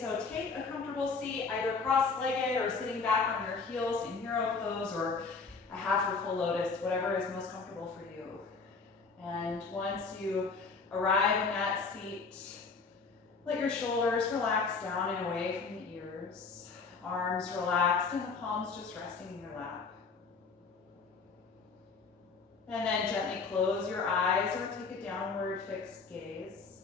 so take a comfortable seat, either cross-legged or sitting back on your heels in hero pose or a half or full lotus, whatever is most comfortable for you. And once you arrive in that seat, let your shoulders relax down and away from the ears. Arms relaxed and the palms just resting in your lap. And then gently close your eyes or take a downward fixed gaze.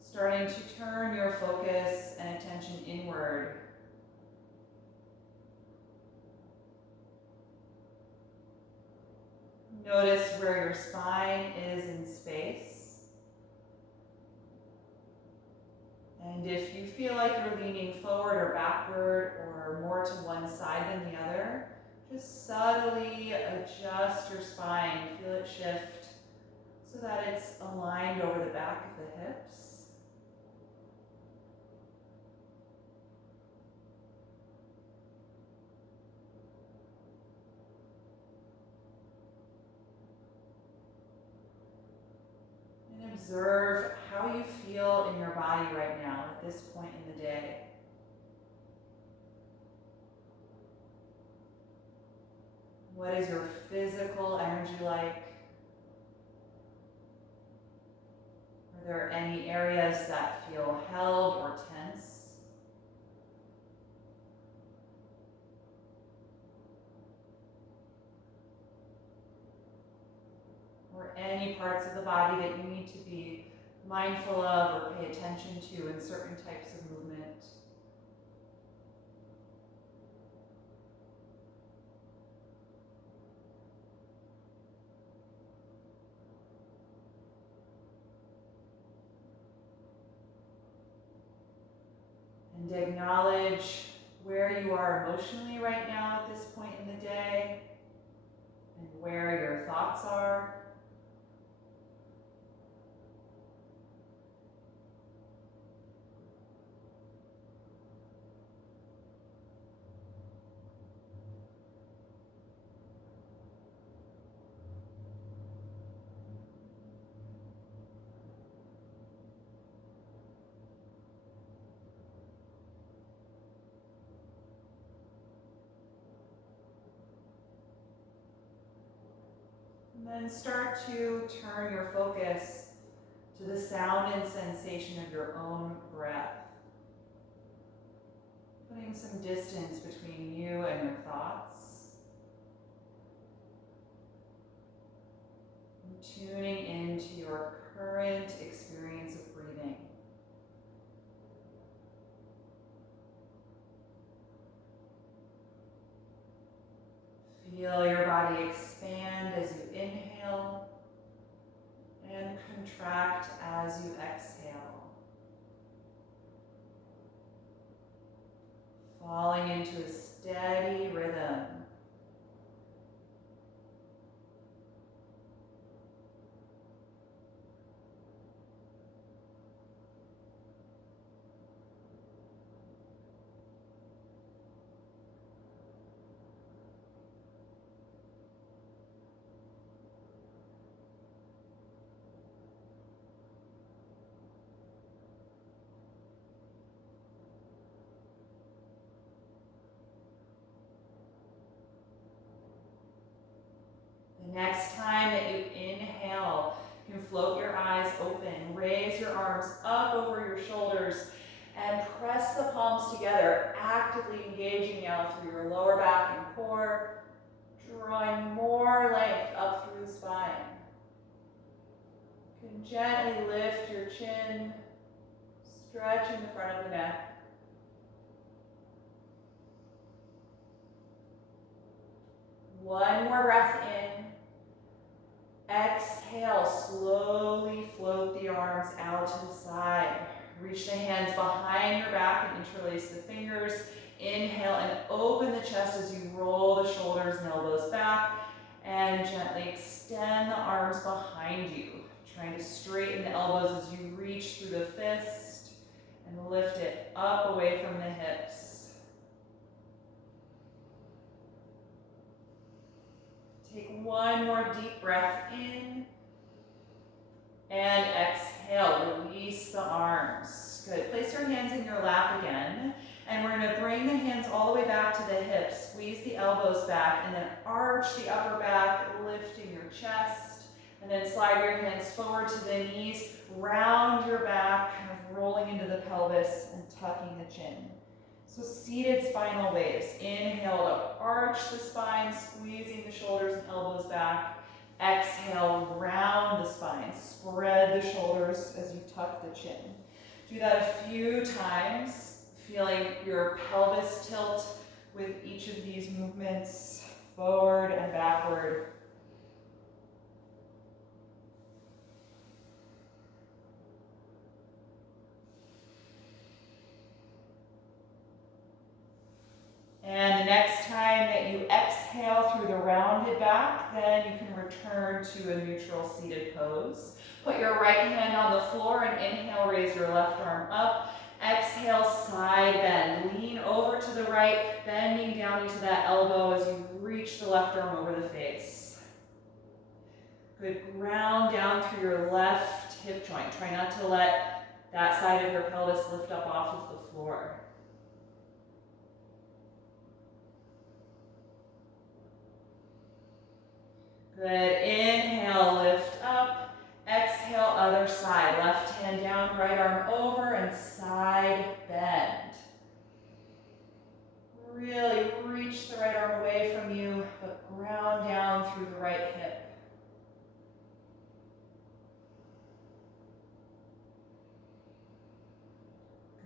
Starting to turn your focus and attention inward. Notice where your spine is in space. And if you feel like you're leaning forward or backward or more to one side than the other, just subtly adjust your spine. Feel it shift so that it's aligned over the back of the hips. And observe how you feel in your body right now at this point in the day. What is your physical energy like? Are there any areas that feel held or tense? Or any parts of the body that you need to be mindful of or pay attention to in certain types of movement? And acknowledge where you are emotionally right now at this point in the day and where your thoughts are. And then start to turn your focus to the sound and sensation of your own breath. Putting some distance between you and your thoughts. And tuning into your current experience of breathing. Feel your body expand as you inhale and contract as you exhale. Falling into a steady rhythm. The next time that you inhale, you can float your eyes open, raise your arms up over your shoulders, and press the palms together, actively engaging now through your lower back and core, drawing more length up through the spine. You can gently lift your chin, stretching the front of the neck. One more breath in. Exhale, slowly float the arms out to the side. Reach the hands behind your back and interlace the fingers. Inhale and open the chest as you roll the shoulders and elbows back. And gently extend the arms behind you. Trying to straighten the elbows as you reach through the fist and lift it up away from the hips. Take one more deep breath in and exhale. Good. Place your hands in your lap again. And we're going to bring the hands all the way back to the hips. Squeeze the elbows back and then arch the upper back, lifting your chest. And then slide your hands forward to the knees, round your back, kind of rolling into the pelvis and tucking the chin. So seated spinal waves. Inhale to arch the spine, squeezing the shoulders and elbows back. Exhale, round the spine. Spread the shoulders as you tuck the chin. Do that a few times, feeling your pelvis tilt with each of these movements, forward and backward. And the next time that you exhale through the rounded back, then you can return to a neutral seated pose. Put your right hand on the floor and inhale, raise your left arm up. Exhale, side bend. Lean over to the right, bending down into that elbow as you reach the left arm over the face. Good. Ground down through your left hip joint. Try not to let that side of your pelvis lift up off of the floor. Good. Inhale, lift up. Exhale, other side. Left hand down, right arm over, and side bend. Really reach the right arm away from you, but ground down through the right hip.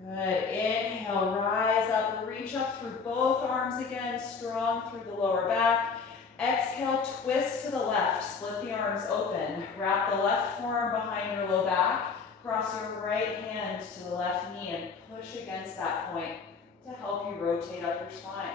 Good. Inhale, rise up, reach up through both arms again, strong through the lower back. Exhale, twist to the left, split the arms open. Wrap the left forearm behind your low back. Cross your right hand to the left knee and push against that point to help you rotate up your spine.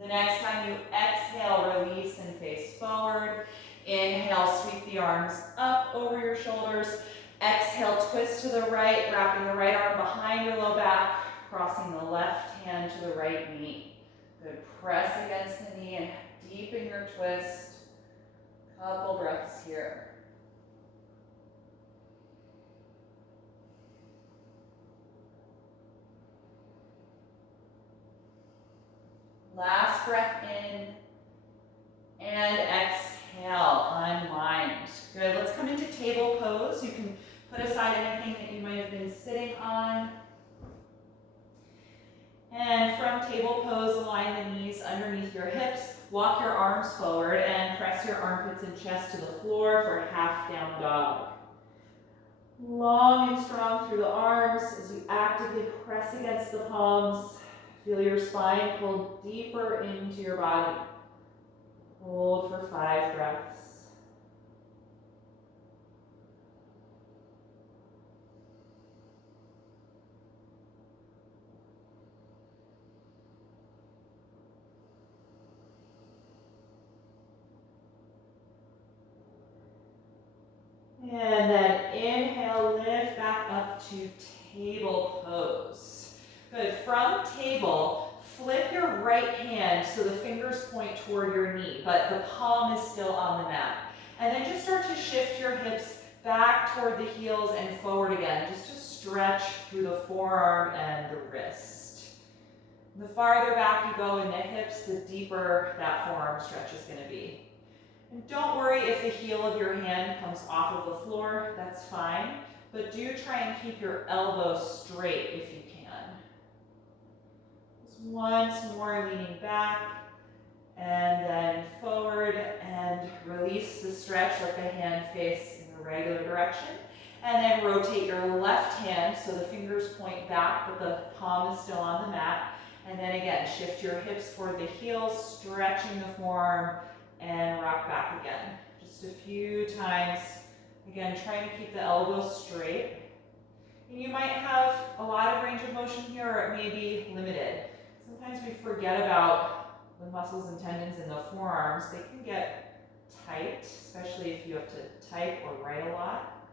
The next time you exhale, release and face forward. Inhale, sweep the arms up over your shoulders. Exhale, twist to the right, wrapping the right arm behind your low back, crossing the left hand to the right knee. Good. Press against the knee and deepen your twist. Couple breaths here. Last breath in and exhale, unwind. Good, let's come into table pose. You can put aside anything that you might have been sitting on. And from table pose, align the knees underneath your hips. Walk your arms forward and press your armpits and chest to the floor for half down dog. Long and strong through the arms as you actively press against the palms. Feel your spine pull deeper into your body. Hold for 5 breaths. And then inhale, lift back up to table pose. Good. From table, flip your right hand so the fingers point toward your knee, but the palm is still on the mat. And then just start to shift your hips back toward the heels and forward again, just to stretch through the forearm and the wrist. The farther back you go in the hips, the deeper that forearm stretch is going to be. And don't worry if the heel of your hand comes off of the floor, that's fine. But do try and keep your elbows straight if you can. Just once more, leaning back, and then forward, and release the stretch, let the hand face in a regular direction. And then rotate your left hand so the fingers point back, but the palm is still on the mat. And then again, shift your hips toward the heels, stretching the forearm, and rock back again. Just a few times. Again, trying to keep the elbows straight. And you might have a lot of range of motion here, or it may be limited. Sometimes we forget about the muscles and tendons in the forearms. They can get tight, especially if you have to type or write a lot.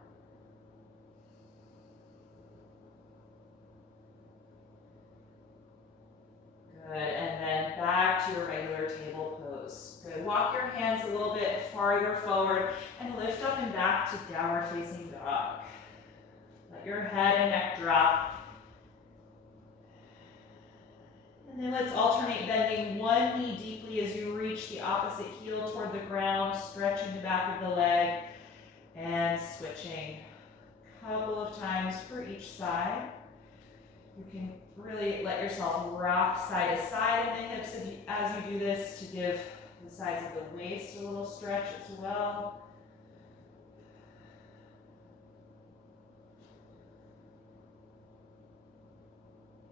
Good, and then back to your regular table pose. little bit farther forward and lift up and back to downward facing dog. Let your head and neck drop. And then let's alternate bending one knee deeply as you reach the opposite heel toward the ground, stretching the back of the leg, and switching a couple of times for each side. You can really let yourself rock side to side in the hips as you do this to give the sides of the waist a little stretch as well.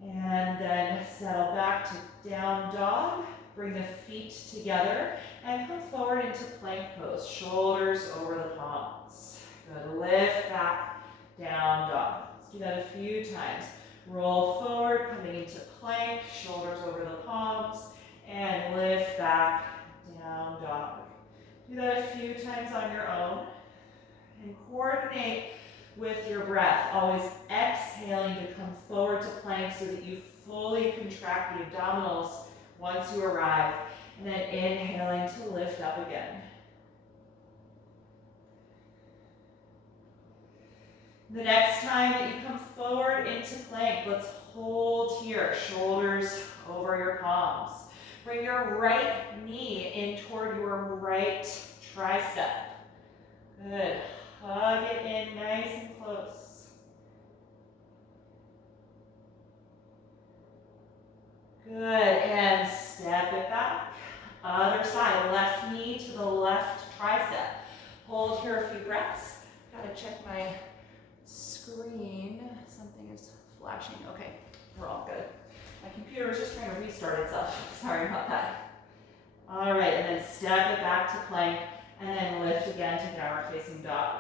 And then settle back to down dog. Bring the feet together and come forward into plank pose. Shoulders over the palms. Good. Lift back, down dog. Let's do that a few times. Roll forward, coming into plank, shoulders over the palms, and lift back, down dog. Do that a few times on your own. And coordinate with your breath, always exhaling to come forward to plank so that you fully contract the abdominals once you arrive, and then inhaling to lift up again. The next time that you come forward into plank, let's hold here, shoulders over your palms. Bring your right knee in toward your right tricep. Good. Hug it in nice and close. Good, and step it back. Other side, left knee to the left tricep. Hold here a few breaths. Gotta check my screen. Something is flashing. Okay, we're all good. My computer is just trying to restart itself. Sorry about that. All right, and then step it back to plank, and then lift again to downward facing dog.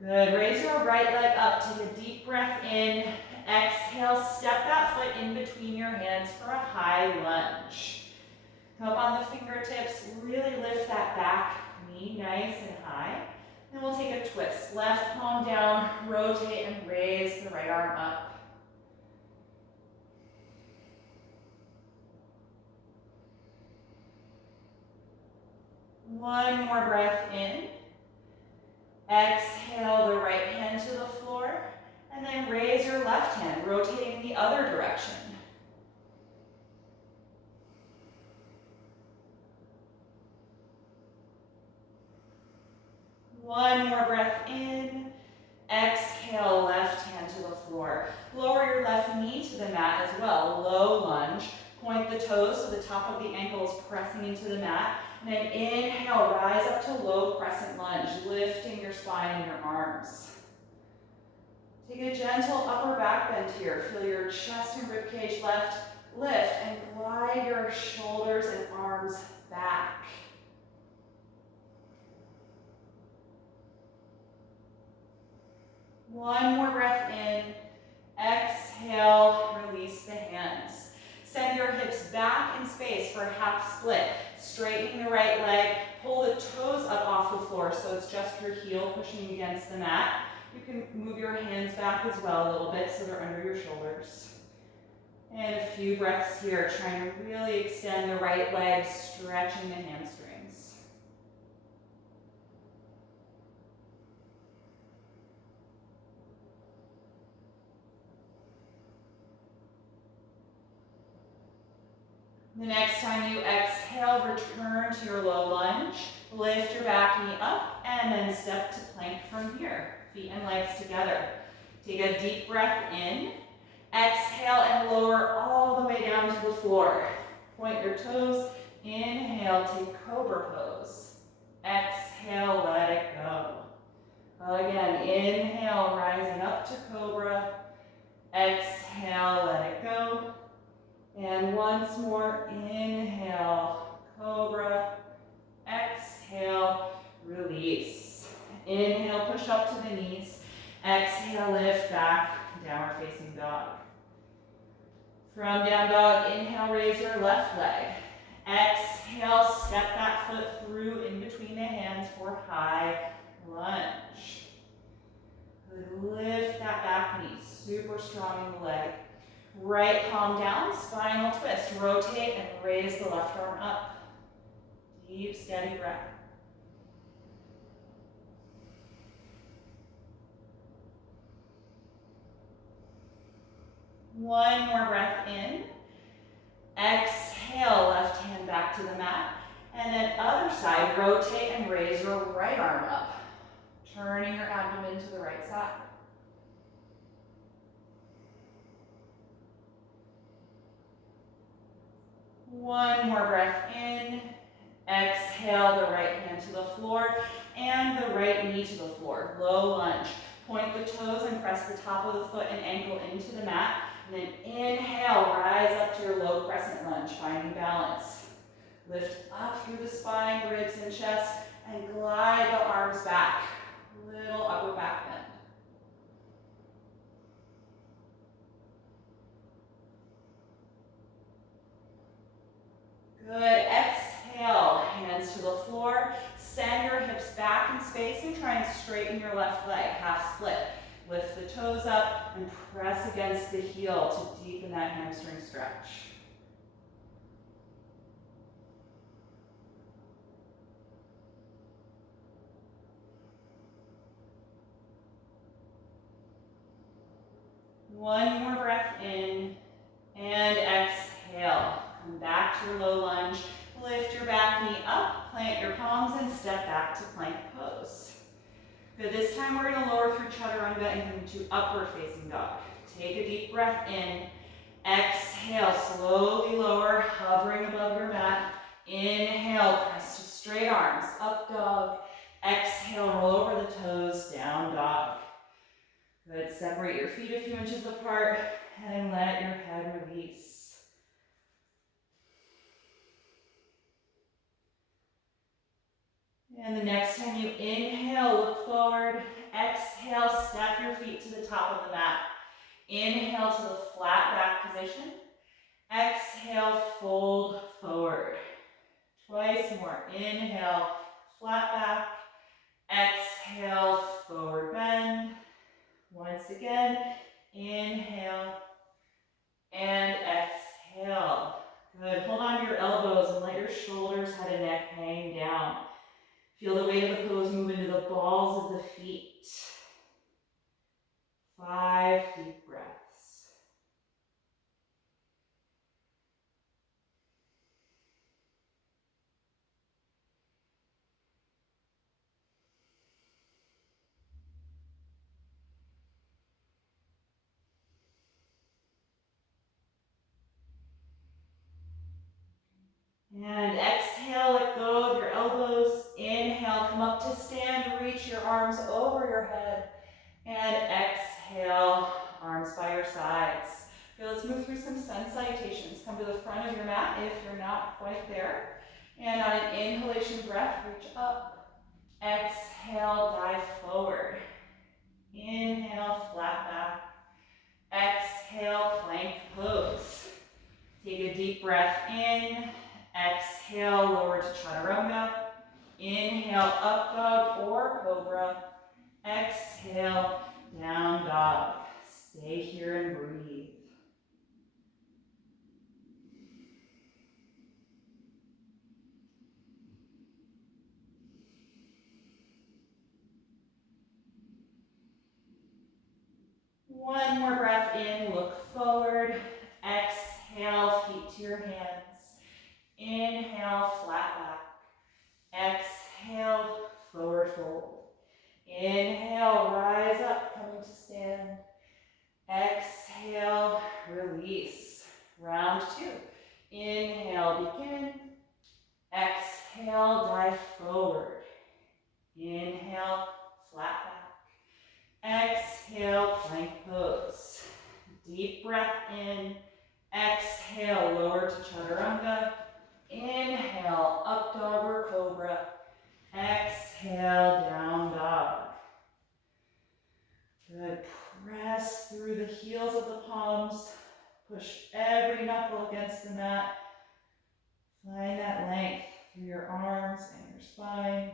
Good, raise your right leg up, take a deep breath in, exhale, step that foot in between your hands for a high lunge. Come up on the fingertips, really lift that back knee nice and high. Then we'll take a twist, left palm down, rotate and raise the right arm up. One more breath in. Exhale the right hand to the floor, and then raise your left hand, rotating the other direction. One more breath in. Exhale, left hand to the floor. Lower your left knee to the mat as well. Low lunge. Point the toes so the top of the ankle is pressing into the mat. And then inhale, rise up to low crescent lunge, lifting your spine and your arms. Take a gentle upper back bend here. Feel your chest and ribcage lift, and glide your shoulders and arms back. One more breath in. Exhale, release the hands. Send your hips back in space for a half split. Straightening the right leg, pull the toes up off the floor so it's just your heel pushing against the mat. You can move your hands back as well a little bit so they're under your shoulders. And a few breaths here, trying to really extend the right leg, stretching the hamstrings. The next time you exhale, return to your low lunge. Lift your back knee up and then step to plank from here. Feet and legs together. Take a deep breath in. Exhale and lower all the way down to the floor. Point your toes. Inhale, take cobra pose. Exhale, let it go. Again, inhale, rising up to cobra. Exhale, let it go. And once more, inhale, cobra, exhale, release. Inhale, push up to the knees. Exhale, lift back, downward facing dog. From down dog, inhale, raise your left leg. Exhale, step that foot through in between the hands for high lunge. Good, lift that back knee, super strong in the leg. Right palm down, spinal twist. Rotate and raise the left arm up. Deep, steady breath. One more breath in. Exhale, left hand back to the mat. And then other side, rotate and raise your right arm up. Turning your abdomen to the right side. One more breath in. Exhale, the right hand to the floor and the right knee to the floor. Low lunge. Point the toes and press the top of the foot and ankle into the mat. And then inhale, rise up to your low crescent lunge, finding balance. Lift up through the spine, ribs and chest, and glide the arms back. Little upper back bend. Good. Exhale, hands to the floor. Send your hips back in space and try and straighten your left leg, half split. Lift the toes up and press against the heel to deepen that hamstring stretch. One more breath in and exhale. Come back to your low lunge. Lift your back knee up, plant your palms, and step back to plank pose. Good, this time we're going to lower through chaturanga and come to upward facing dog. Take a deep breath in. Exhale, slowly lower, hovering above your mat. Inhale, press to straight arms, up dog. Exhale, roll over the toes, down dog. Good, separate your feet a few inches apart and let your head release. And the next time you inhale, look forward. Exhale, step your feet to the top of the mat. Inhale to the flat back position. Exhale, fold forward. Twice more. Inhale, flat back. Exhale, forward bend. Once again, inhale and exhale. Good. Hold on to your elbows and let your shoulders, head and neck hang down. Feel the weight of the pose move into the balls of the feet. 5 deep breaths. And exhale, let go of your elbows. Inhale, come up to stand, reach your arms over your head. And exhale, arms by your sides. Okay, let's move through some sun salutations. Come to the front of your mat if you're not quite there. And on an inhalation breath, reach up. Exhale, dive forward. Inhale, flat back. Exhale, plank pose. Take a deep breath in. Exhale, lower to chaturanga. Inhale, up dog or cobra. Exhale, down dog. Stay here and breathe. One more breath in, look forward. Exhale, feet to your hands. Inhale, flat back. Exhale, forward fold. Inhale, rise up, coming to stand. Exhale, release. Round 2. Inhale, begin. Exhale, dive forward. Inhale, flat back. Exhale, plank pose. Deep breath in. Exhale, lower to chaturanga. Inhale, up dog or cobra. Exhale, down dog. Good. Press through the heels of the palms. Push every knuckle against the mat. Find that length through your arms and your spine.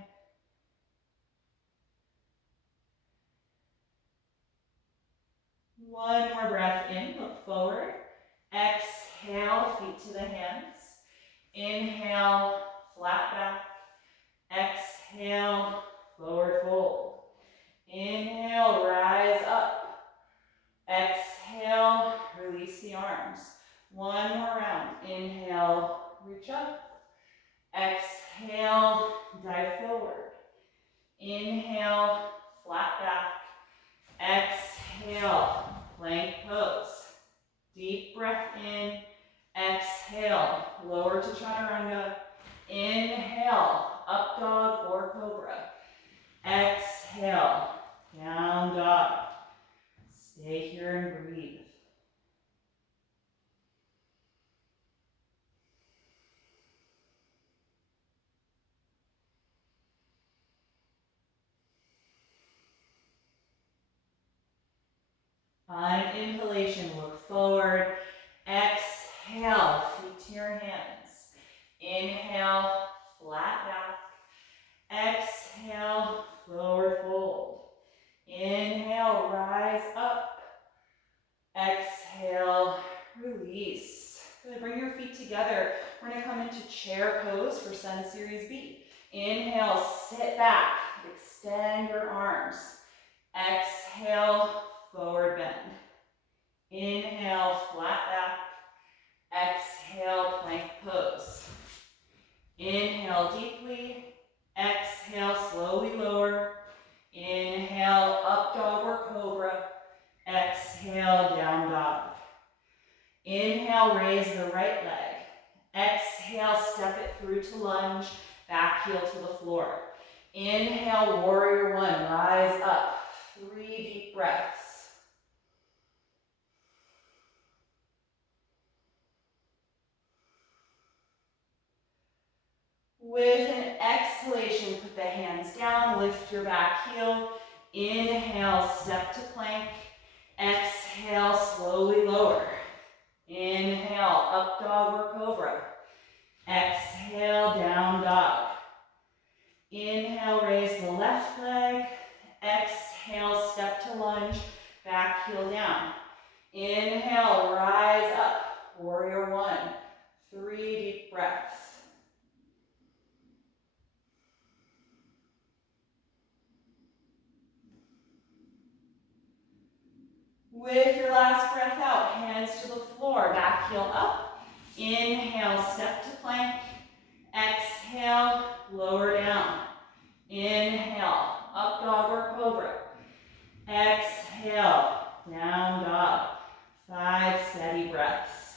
One more breath in, look forward. Exhale, feet to the hands. Inhale, flat back. Exhale, forward fold. Inhale, rise up. Exhale, release the arms. One more round. Inhale, reach up. Exhale, dive forward. Inhale, flat back. Exhale, plank pose. Deep breath in. Exhale, lower to chaturanga. Inhale, up dog or cobra. Exhale, down dog. Stay here and breathe. On inhalation, look forward. Exhale, feet to your hands. Inhale, flat back. Exhale, forward fold. Inhale, rise up. Exhale, release. Good, bring your feet together. We're gonna come into chair pose for Sun Series B. Inhale, sit back, extend your arms. Exhale, forward bend. Inhale, flat back. Exhale, plank pose. Inhale deeply. Exhale, slowly lower. Inhale, up dog or cobra. Exhale, down dog. Inhale, raise the right leg. Exhale, step it through to lunge. Back heel to the floor. Inhale, warrior one, rise up. 3 deep breaths. With an exhalation, put the hands down, lift your back heel. Inhale, step to plank. Exhale, slowly lower. Inhale, up dog or cobra. Exhale, down dog. Inhale, raise the left leg. Exhale, step to lunge, back heel down. Inhale, rise up, warrior one. 3 deep breaths. With your last breath out, hands to the floor, back heel up. Inhale, step to plank. Exhale, lower down. Inhale, up dog or cobra. Exhale, down dog. 5 steady breaths.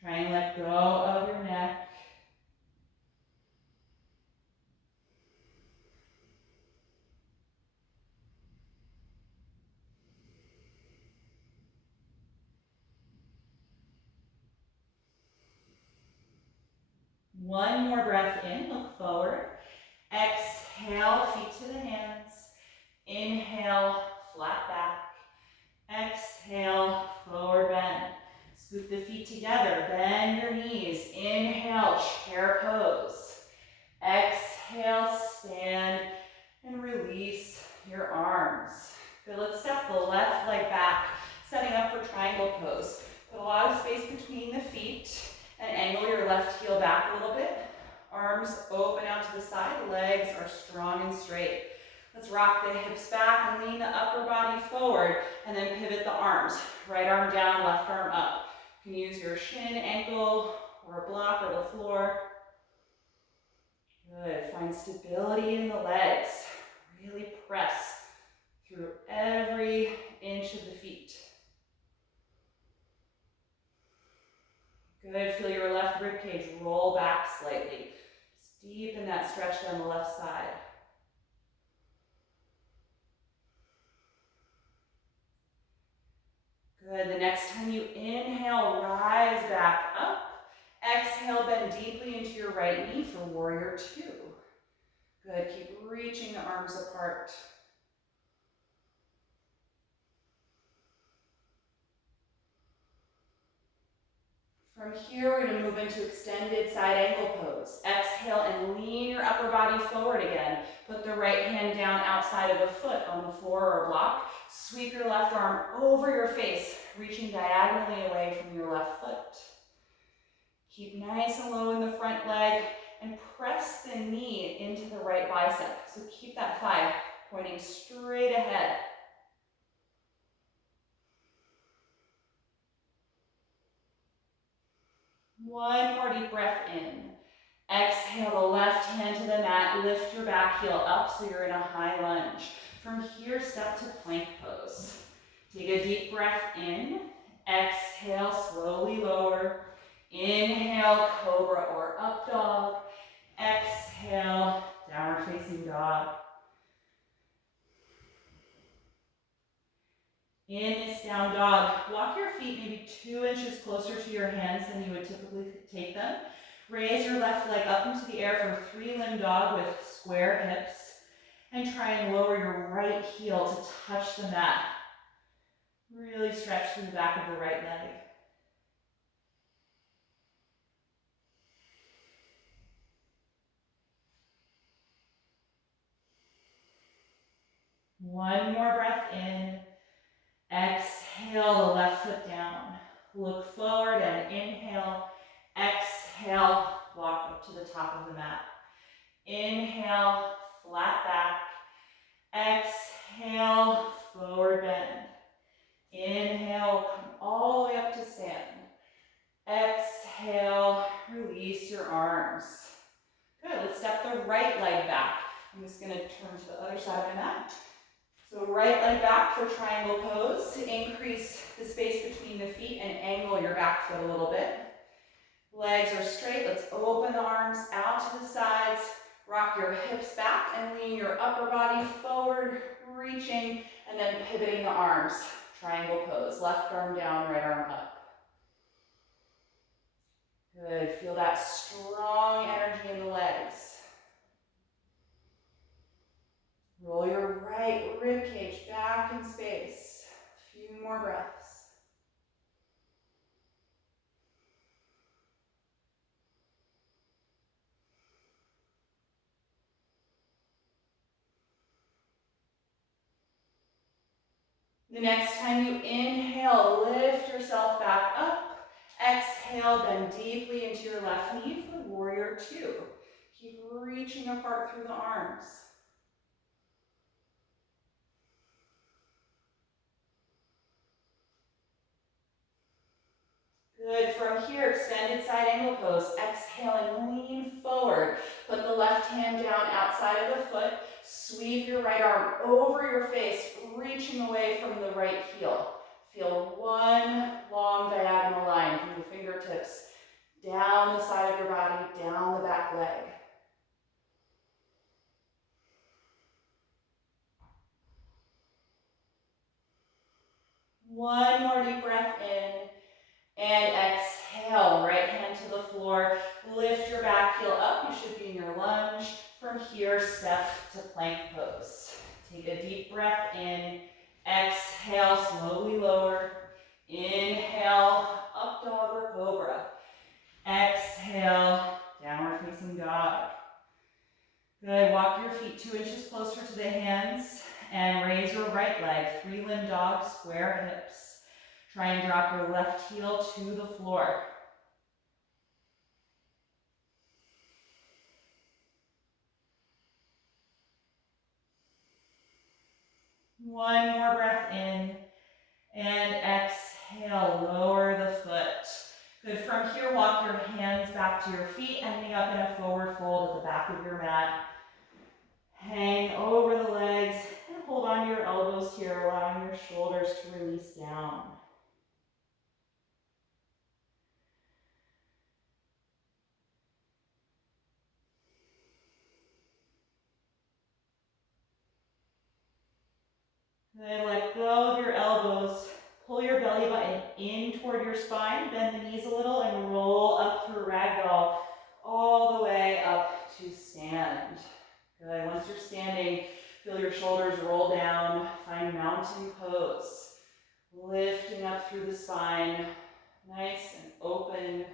Try and let go of your neck. One more breath in, look forward. Exhale, feet to the hands. Inhale, flat back. Exhale, forward bend. Scoop the feet together, bend your knees. Inhale, chair pose. Exhale, stand and release your arms. Good, let's step the left leg back, setting up for triangle pose. Put a lot of space between the feet and angle your left heel back a little bit. Arms open out to the side, legs are strong and straight. Let's rock the hips back and lean the upper body forward and then pivot the arms. Right arm down, left arm up. You can use your shin, ankle, or a block or the floor. Good, find stability in the legs. Really press through every inch of the feet. Good, feel your left rib cage roll back slightly. Just deepen that stretch down the left side. Good, the next time you inhale, rise back up. Exhale, bend deeply into your right knee for warrior two. Good, keep reaching the arms apart. From here, we're going to move into extended side angle pose. Exhale and lean your upper body forward again. Put the right hand down outside of the foot on the floor or block. Sweep your left arm over your face, reaching diagonally away from your left foot. Keep nice and low in the front leg. and press the knee into the right bicep. So keep that thigh pointing straight ahead. One more deep breath in. Exhale the left hand to the mat. Lift your back heel up so you're in a high lunge. From here, step to plank pose. Take a deep breath in. Exhale, slowly lower. Inhale, cobra or up dog. Exhale, downward facing dog. In this down dog, walk your feet maybe 2 inches closer to your hands than you would typically take them. Raise your left leg up into the air for 3-limb dog with square hips. And try and lower your right heel to touch the mat. Really stretch through the back of the right leg. One more breath in. Exhale the left foot down. Look forward and inhale. Exhale, walk up to the top of the mat. Inhale, flat back. Exhale, forward bend. Inhale, come all the way up to stand. Exhale, release your arms. Good, let's step the right leg back. I'm just gonna turn to the other side of my mat. So right leg back for triangle pose. Increase the space between the feet and angle your back foot a little bit. Legs are straight. Let's open the arms out to the sides. Rock your hips back and lean your upper body forward, reaching, and then pivoting the arms. Triangle pose. Left arm down, right arm up. Good. Feel that strong energy in the legs. Roll your right rib cage back in space. A few more breaths. The next time you inhale, lift yourself back up. Exhale, bend deeply into your left knee for warrior 2. Keep reaching apart through the arms. Good. From here, extended side angle pose. Exhale and lean forward. Put the left hand down outside of the foot. Sweep your right arm over your face, reaching away from the right heel. Feel one long diagonal line from the fingertips down the side of your body, down the back leg. One more deep breath in. And exhale, right hand to the floor. Lift your back heel up. You should be in your lunge. From here, step to plank pose. Take a deep breath in. Exhale, slowly lower. Inhale, up dog or cobra. Exhale, downward facing dog. Good. Walk your feet 2 inches closer to the hands and raise your right leg. 3-limb dog, square hips. Try and drop your left heel to the floor. One more breath in. And exhale, lower the foot. Good. From here, walk your hands back to your feet, ending up in a forward fold at the back of your mat. Hang over the legs and hold on to your elbows here, allowing your shoulders to release down. Then let go of your elbows. Pull your belly button in toward your spine. Bend the knees a little and roll up through ragdoll all the way up to stand. Good. Once you're standing, feel your shoulders roll down. Find mountain pose. Lifting up through the spine. Nice and open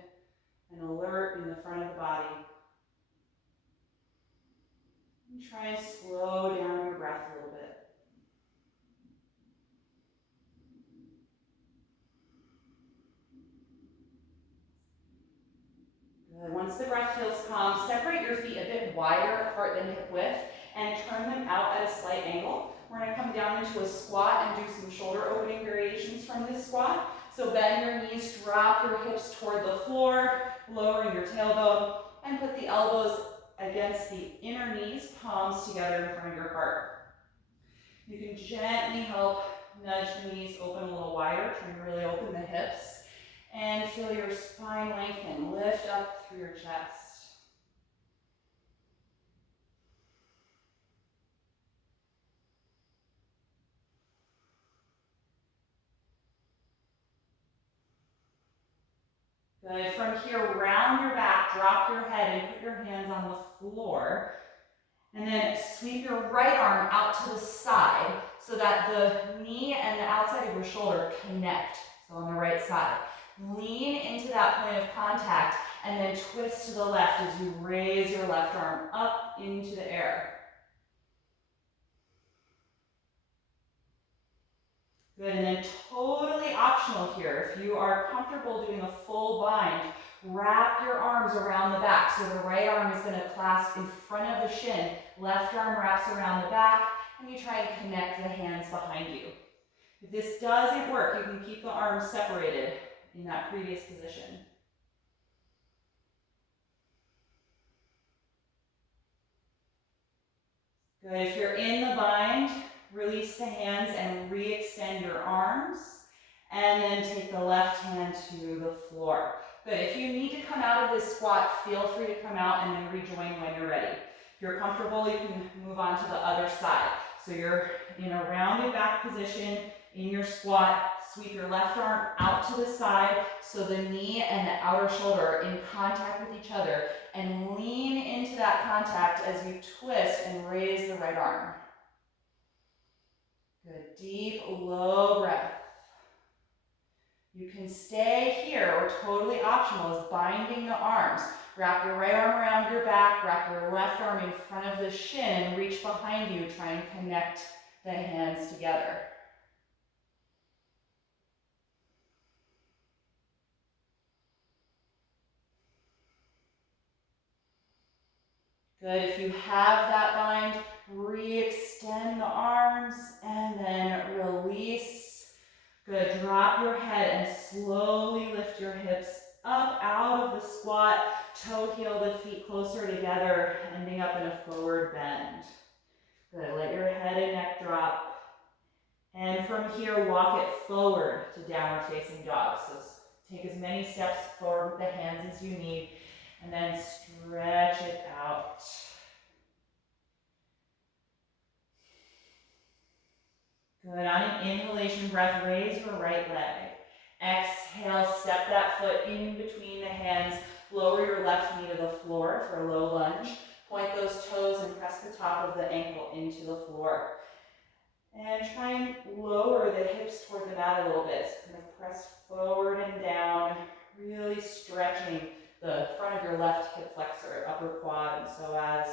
and alert in the front of the body. And try and slow down your breath a little bit. Good. Once the breath feels calm, separate your feet a bit wider apart than hip width and turn them out at a slight angle. We're going to come down into a squat and do some shoulder opening variations from this squat. So bend your knees, drop your hips toward the floor, lowering your tailbone, and put the elbows against the inner knees, palms together in front of your heart. You can gently help nudge the knees open a little wider, trying to really open the hips, and feel your spine lengthen, lift up through your chest. Good. From here, round your back, drop your head, and put your hands on the floor. And then sweep your right arm out to the side so that the knee and the outside of your shoulder connect. So on the right side. Lean into that point of contact and then twist to the left as you raise your left arm up into the air. Good, and then totally optional here. If you are comfortable doing a full bind, wrap your arms around the back. So the right arm is going to clasp in front of the shin, left arm wraps around the back, and you try and connect the hands behind you. If this doesn't work, you can keep the arms separated in that previous position. Good, if you're in the bind, release the hands and re-extend your arms, and then take the left hand to the floor. Good, if you need to come out of this squat, feel free to come out and then rejoin when you're ready. If you're comfortable, you can move on to the other side. So you're in a rounded back position in your squat, sweep your left arm out to the side so the knee and the outer shoulder are in contact with each other, and lean into that contact as you twist and raise the right arm. Good, deep, low breath. You can stay here, or totally optional is binding the arms. Wrap your right arm around your back, wrap your left arm in front of the shin, reach behind you, try and connect the hands together. Good, if you have that bind, re-extend the arms and then release. Good, drop your head and slowly lift your hips up out of the squat, toe heel the feet closer together, ending up in a forward bend. Good, let your head and neck drop. And from here, walk it forward to downward facing dog. So take as many steps forward with the hands as you need, and then stretch it out. Good, on an inhalation breath, raise your right leg. Exhale, step that foot in between the hands, lower your left knee to the floor for a low lunge. Point those toes and press the top of the ankle into the floor. And try and lower the hips toward the mat a little bit. So kind of press forward and down, really stretching the front of your left hip flexor, upper quad, and psoas.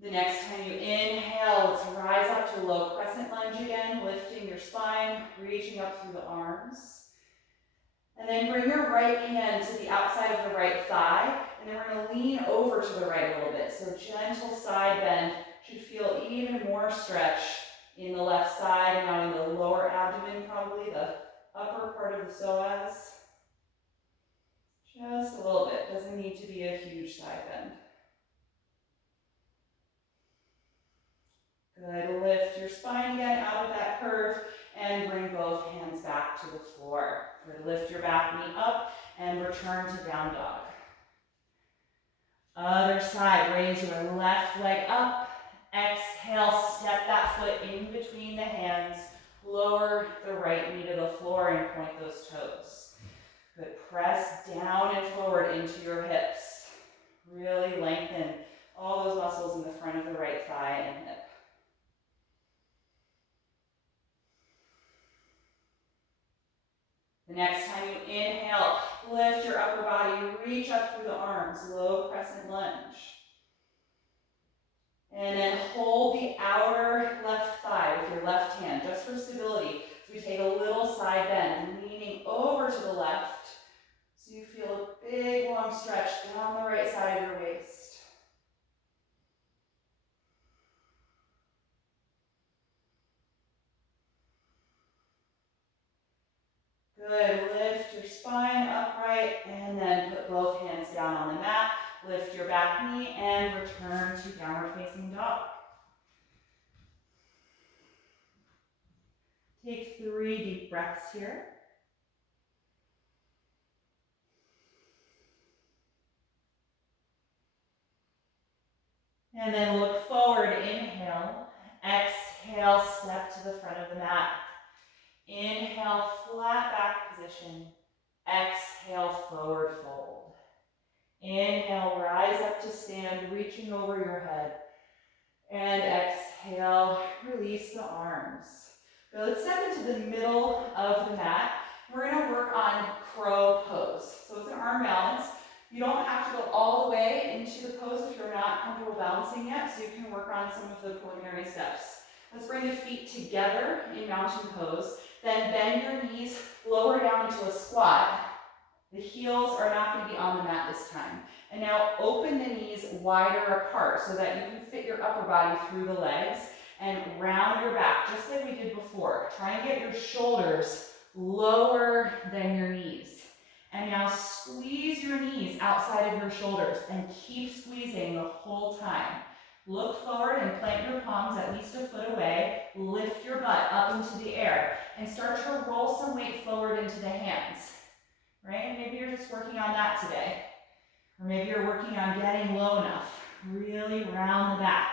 The next time you inhale, let's rise up to low crescent lunge again, lifting your spine, reaching up through the arms. And then bring your right hand to the outside of the right thigh, and then we're going to lean over to the right a little bit. So gentle side bend, should feel even more stretch in the left side, now in the lower abdomen, probably the upper part of the psoas. Just a little bit, doesn't need to be a huge side bend. Good, lift your spine again out of that curve and bring both hands back to the floor. Good, lift your back knee up and return to down dog. Other side, raise your left leg up. Exhale, step that foot in between the hands. Lower the right knee to the floor and point those toes. Good, press down and forward into your hips. Really lengthen all those muscles in the front of the right thigh and hip. The next time you inhale, lift your upper body, reach up through the arms, low crescent lunge. And then hold the outer left thigh with your left hand, just Good, lift your spine upright and then put both hands down on the mat. Lift your back knee and return to downward facing dog. Take 3 deep breaths here. And then look forward, inhale. Exhale, step to the front of the mat. Inhale, flat back position. Exhale, forward fold. Inhale, rise up to stand, reaching over your head. And exhale, release the arms. Now let's step into the middle of the mat. We're going to work on crow pose. So it's an arm balance. You don't have to go all the way into the pose if you're not comfortable balancing yet, so you can work on some of the preliminary steps. Let's bring the feet together in mountain pose. Then bend your knees, lower down into a squat. The heels are not going to be on the mat this time. And now open the knees wider apart so that you can fit your upper body through the legs and round your back, just like we did before. Try and get your shoulders lower than your knees. And now squeeze your knees outside of your shoulders and keep squeezing the whole time. Look forward and plant your palms at least a foot away. Lift your butt up into the air and start to roll some weight forward into the hands. Right? Maybe you're just working on that today. Or maybe you're working on getting low enough. Really round the back.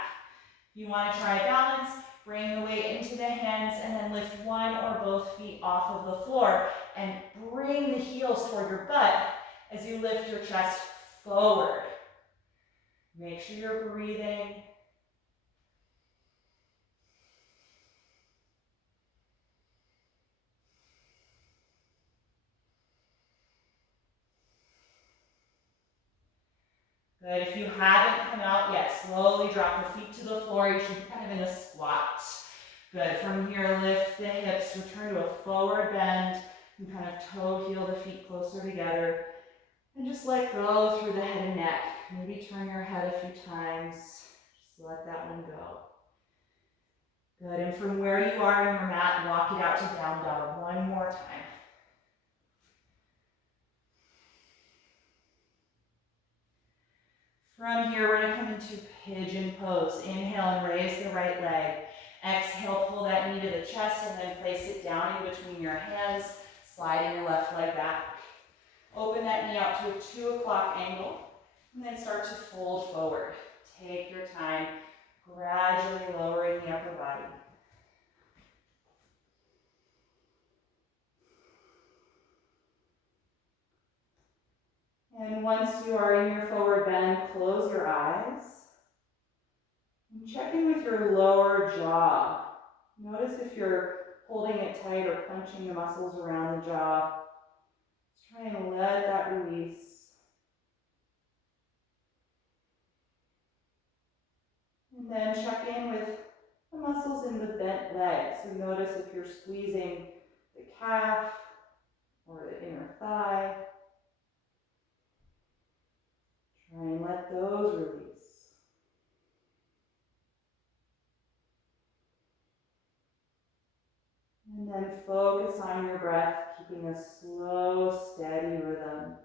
If you want to try balance, bring the weight into the hands and then lift one or both feet off of the floor and bring the heels toward your butt as you lift your chest forward. Make sure you're breathing. Good. If you haven't come out yet, slowly drop the feet to the floor. You should be kind of in a squat. Good. From here, lift the hips, return to a forward bend, and kind of toe heel the feet closer together. And just let go through the head and neck. Maybe turn your head a few times. Just let that one go. Good. And from where you are in your mat, walk it out to down dog one more time. From here, we're going to come into pigeon pose. Inhale and raise the right leg. Exhale, pull that knee to the chest and then place it down in between your hands, sliding your left leg back. Open that knee out to a 2 o'clock angle and then start to fold forward. Take your time, gradually lowering the upper body. And once you are in your forward bend, close your eyes. And check in with your lower jaw. Notice if you're holding it tight or clenching the muscles around the jaw. Just try and let that release. And then check in with the muscles in the bent leg. So notice if you're squeezing the calf or the inner thigh. Try and let those release. And then focus on your breath, keeping a slow, steady rhythm.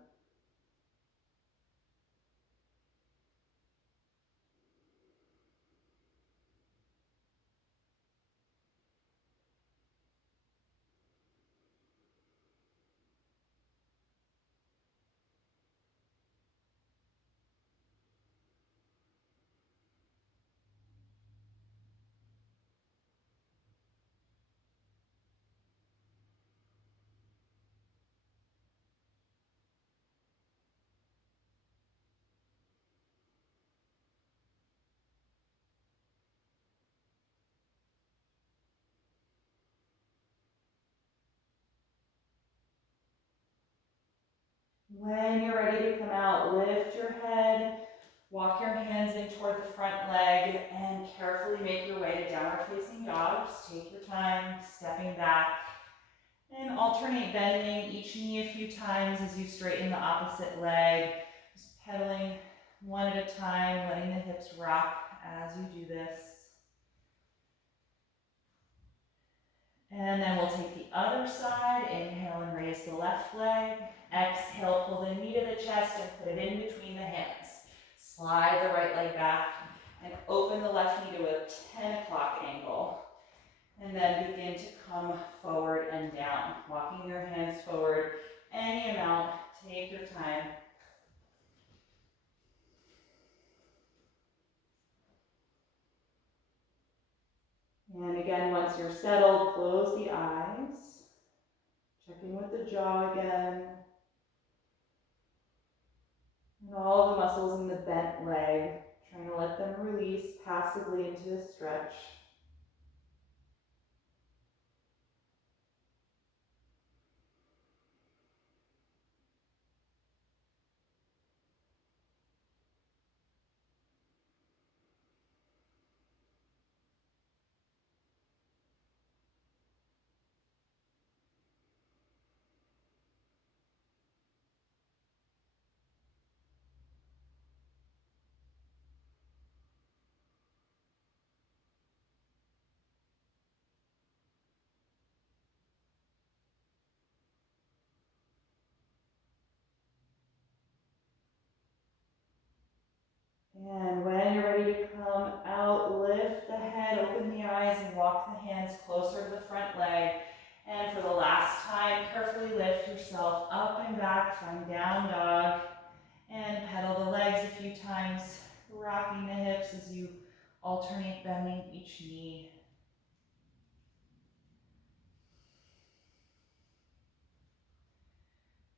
When you're ready to come out, lift your head, walk your hands in toward the front leg, and carefully make your way to downward facing dog. Just take your time, stepping back, and alternate bending each knee a few times as you straighten the opposite leg. Just pedaling one at a time, letting the hips rock as you do this. And then we'll take the other side, inhale and raise raise the left leg. Exhale, pull the knee to the chest and put it in between the hands. Slide the right leg back and open the left knee to a 10 o'clock angle. And then begin to come forward and down, walking your hands forward any amount. Take your time. And again, once you're settled, close the eyes. Checking with the jaw again. And all the muscles in the bent leg, trying to let them release passively into a stretch. And when you're ready to come out, lift the head, open the eyes, and walk the hands closer to the front leg. And for the last time, carefully lift yourself up and back, find down dog, and pedal the legs a few times, rocking the hips as you alternate bending each knee.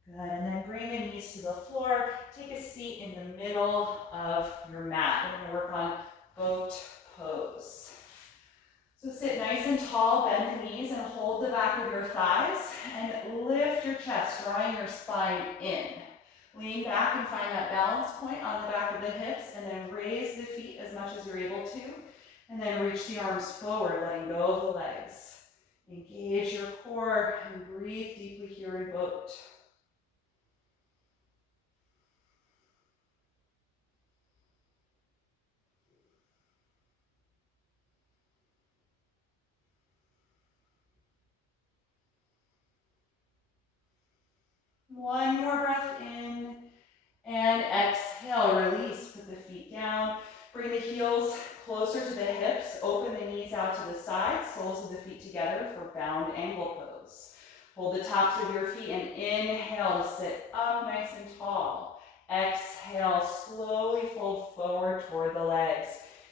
Good, and then bring the knees to the floor. Take a seat in the middle of your mat. We're going to work on boat pose. So sit nice and tall, bend the knees, and hold the back of your thighs, and lift your chest, drawing your spine in. Lean back and find that balance point on the back of the hips, and then raise the feet as much as you're able to, and then reach the arms forward, letting go of the legs. Engage your core and breathe deeply here in boat. One more breath in, and exhale, release, put the feet down. Bring the heels closer to the hips, open the knees out to the sides, soles of the feet together for bound angle pose. Hold the tops of your feet and inhale to sit up nice and tall. Exhale, slowly fold forward toward the legs.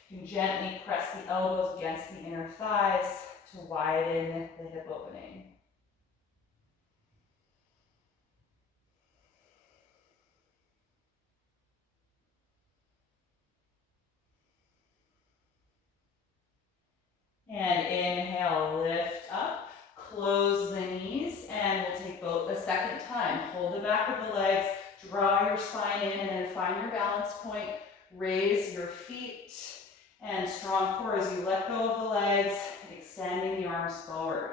You can gently press the elbows against the inner thighs to widen the hip opening. And inhale, lift up, close the knees, and we'll take both a second time. Hold the back of the legs, draw your spine in, and then find your balance point. Raise your feet, and strong core as you let go of the legs, extending the arms forward.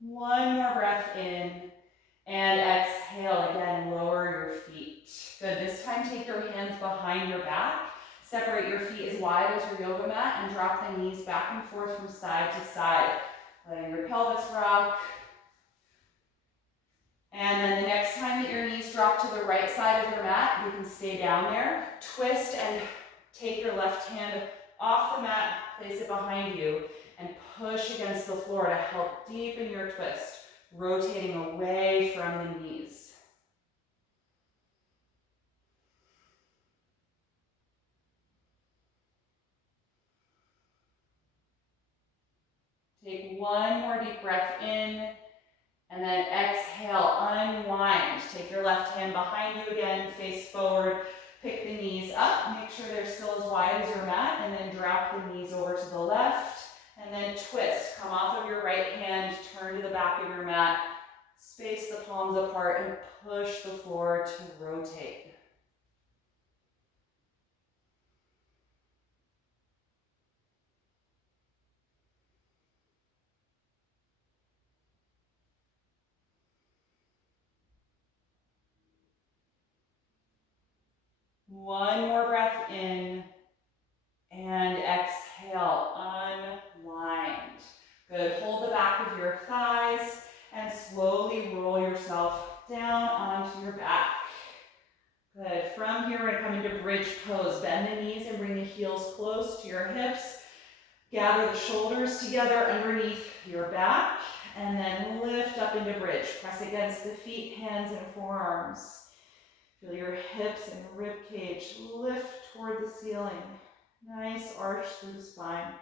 One more breath in, and exhale again, lower your feet. Good, this time take your hands behind your back. Separate your feet as wide as your yoga mat and drop the knees back and forth from side to side. Letting your pelvis rock. And then the next time that your knees drop to the right side of your mat, you can stay down there. Twist and take your left hand off the mat, place it behind you, and push against the floor to help deepen your twist, rotating away from the knees. Take one more deep breath in, and then exhale, unwind. Take your left hand behind you again, face forward, pick the knees up, make sure they're still as wide as your mat, and then drop the knees over to the left, and then twist. Come off of your right hand, turn to the back of your mat, space the palms apart, and push the floor to rotate. One more breath in, and exhale, unwind. Good, hold the back of your thighs, and slowly roll yourself down onto your back. Good, from here we're gonna come into bridge pose. Bend the knees and bring the heels close to your hips. Gather the shoulders together underneath your back, and then lift up into bridge. Press against the feet, hands, and forearms. Feel your hips and rib cage lift toward the ceiling. Nice arch through the spine.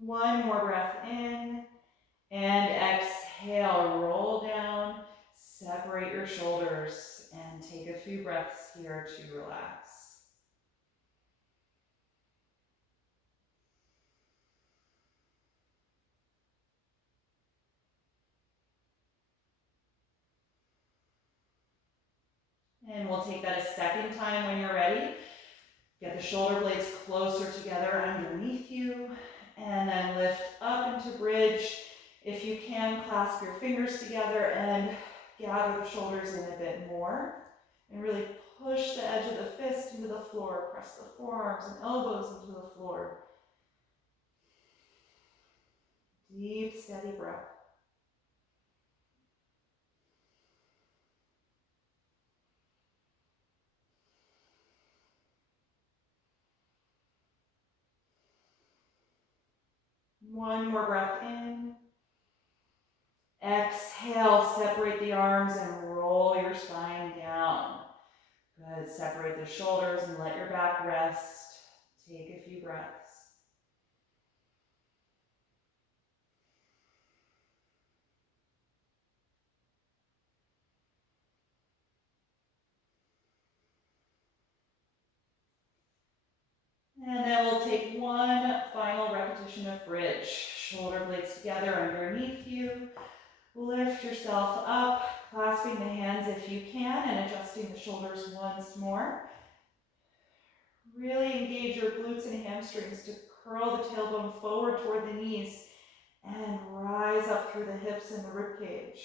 One more breath in, and exhale, roll down, separate your shoulders, and take a few breaths here to relax. And we'll take that a second time when you're ready. Get the shoulder blades closer together underneath you, and then lift up into bridge. If you can, clasp your fingers together and gather the shoulders in a bit more. And really push the edge of the fist into the floor. Press the forearms and elbows into the floor. Deep, steady breath. One more breath in. Exhale, separate the arms and roll your spine down. Good, separate the shoulders and let your back rest. Take a few breaths. And then we'll take one final repetition of bridge. Shoulder blades together underneath you. Lift yourself up, clasping the hands if you can, and adjusting the shoulders once more. Really engage your glutes and hamstrings to curl the tailbone forward toward the knees and rise up through the hips and the rib cage.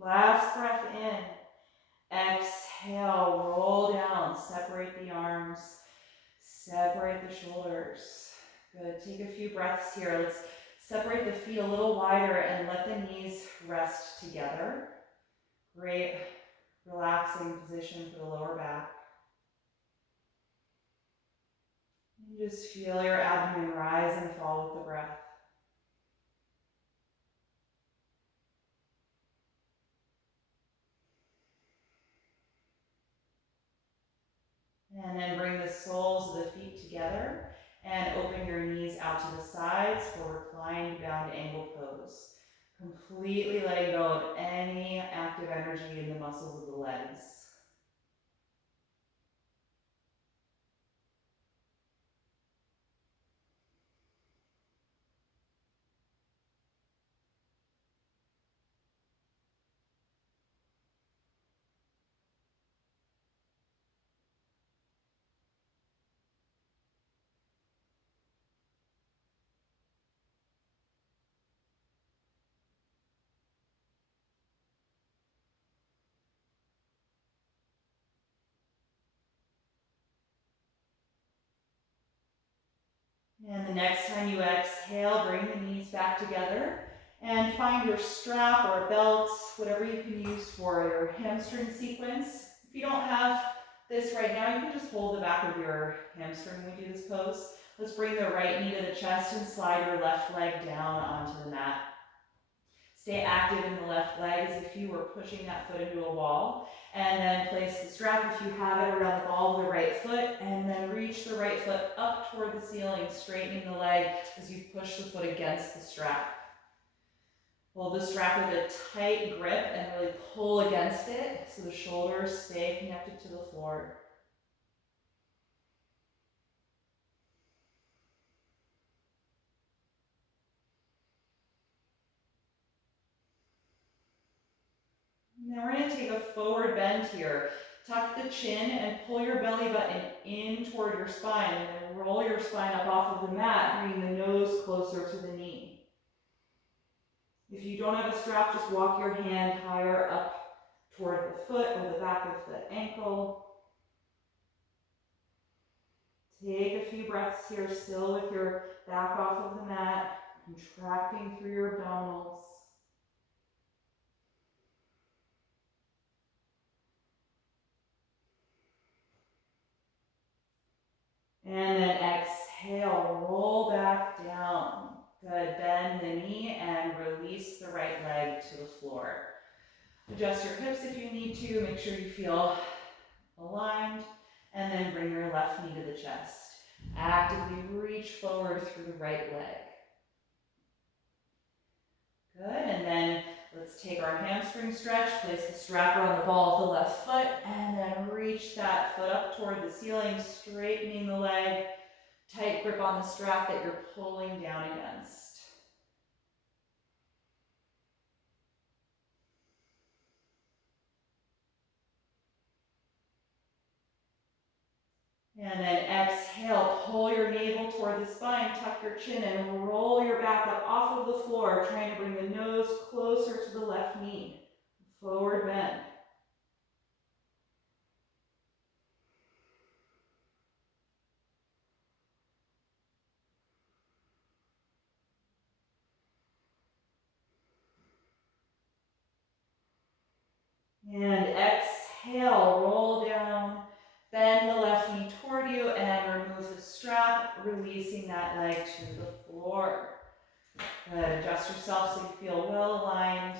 Last breath in. Exhale, roll down, separate the arms, separate the shoulders. Good, take a few breaths here. Let's separate the feet a little wider and let the knees rest together. Great, relaxing position for the lower back. And just feel your abdomen rise and fall with the breath. And then bring the soles of the feet together and open your knees out to the sides for reclined bound angle pose. Completely letting go of any active energy in the muscles of the legs. And the next time you exhale, bring the knees back together and find your strap or a belt, whatever you can use for your hamstring sequence. If you don't have this right now, you can just hold the back of your hamstring when we do this pose. Let's bring the right knee to the chest and slide your left leg down onto the mat. Stay active in the left leg as if you were pushing that foot into a wall. And then place the strap, if you have it, around the ball of the right foot, and then reach the right foot up toward the ceiling, straightening the leg as you push the foot against the strap. Hold the strap with a tight grip and really pull against it so the shoulders stay connected to the floor. And then we're going to take a forward bend here. Tuck the chin and pull your belly button in toward your spine, and then roll your spine up off of the mat, bringing the nose closer to the knee. If you don't have a strap, just walk your hand higher up toward the foot or the back of the ankle. Take a few breaths here, still with your back off of the mat, contracting through your abdominals. And then exhale, roll back down. Good, bend the knee and release the right leg to the floor. Adjust your hips if you need to, make sure you feel aligned, and then bring your left knee to the chest. Actively reach forward through the right leg. Good, and then let's take our hamstring stretch, place the strap around the ball of the left foot, and then reach that foot up toward the ceiling, straightening the leg. Tight grip on the strap that you're pulling down against. And then exhale, pull your navel toward the spine, tuck your chin, and roll your back up off of the floor, trying to bring the nose closer to the left knee. Forward bend. And exhale, roll down, bend the left knee toward you, and remove the strap, releasing that leg to the floor. Good, adjust yourself so you feel well aligned,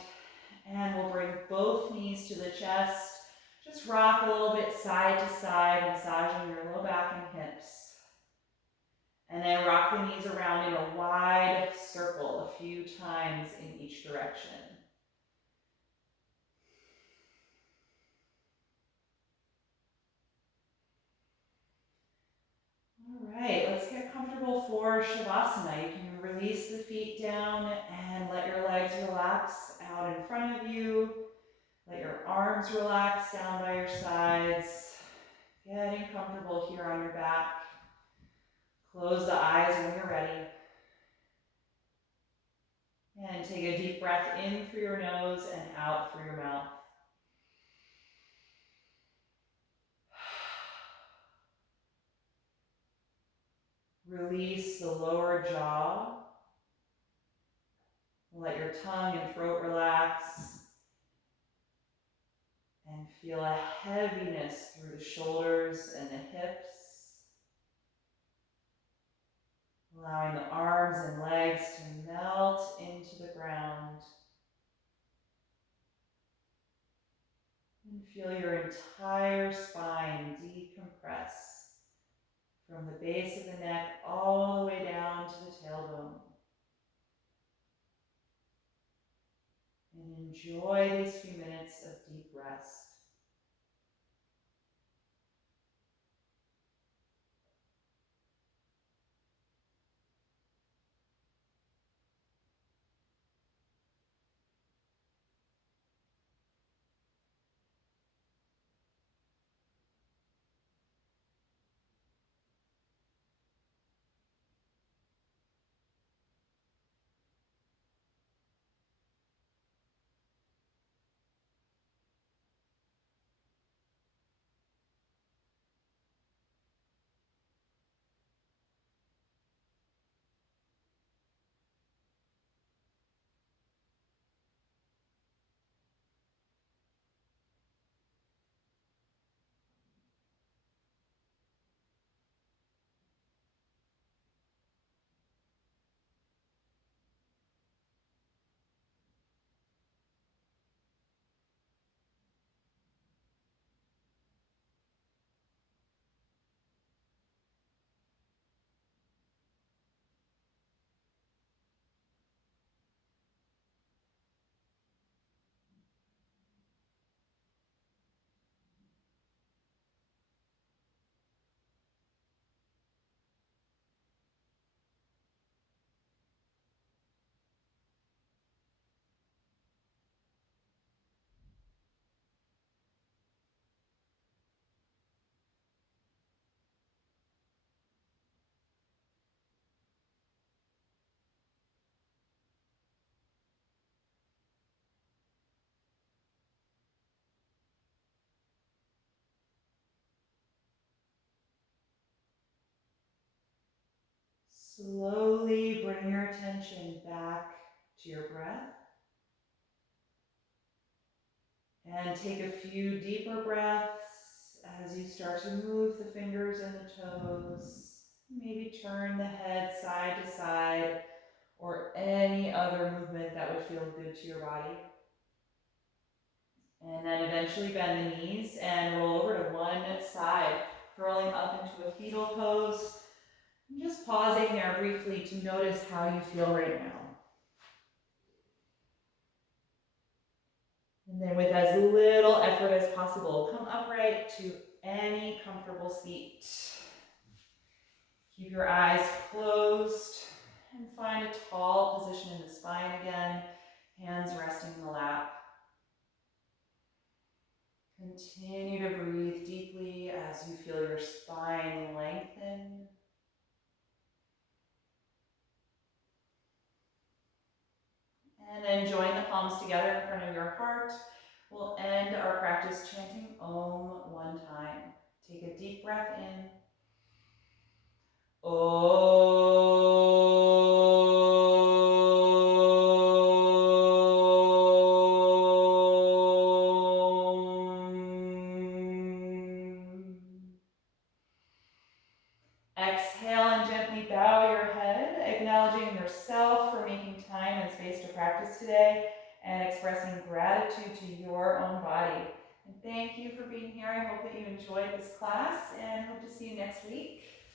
and we'll bring both knees to the chest. Just rock a little bit side to side, massaging your low back and hips. And then rock the knees around in a wide circle a few times in each direction. All right, let's get comfortable for Shavasana. You can release the feet down and let your legs relax out in front of you. Let your arms relax down by your sides. Getting comfortable here on your back. Close the eyes when you're ready. And take a deep breath in through your nose and out through your mouth. Release the lower jaw. Let your tongue and throat relax. And feel a heaviness through the shoulders and the hips. Allowing the arms and legs to melt into the ground. And feel your entire spine decompress from the base of the neck all the way down to the tailbone. And enjoy these few minutes of deep rest. Slowly bring your attention back to your breath. And take a few deeper breaths as you start to move the fingers and the toes. Maybe turn the head side to side or any other movement that would feel good to your body. And then eventually bend the knees and roll over to one side, curling up into a fetal pose. And just pausing there briefly to notice how you feel right now. And then with as little effort as possible, come upright to any comfortable seat. Keep your eyes closed and find a tall position in the spine again, hands resting in the lap. Continue to breathe deeply as you feel your spine lengthen. And then join the palms together in front of your heart. We'll end our practice chanting Om one time. Take a deep breath in. Exhale and gently bow your head, acknowledging yourself for making time and space to practice today and expressing gratitude to your own body. And thank you for being here. I hope that you enjoyed this class and hope to see you next week.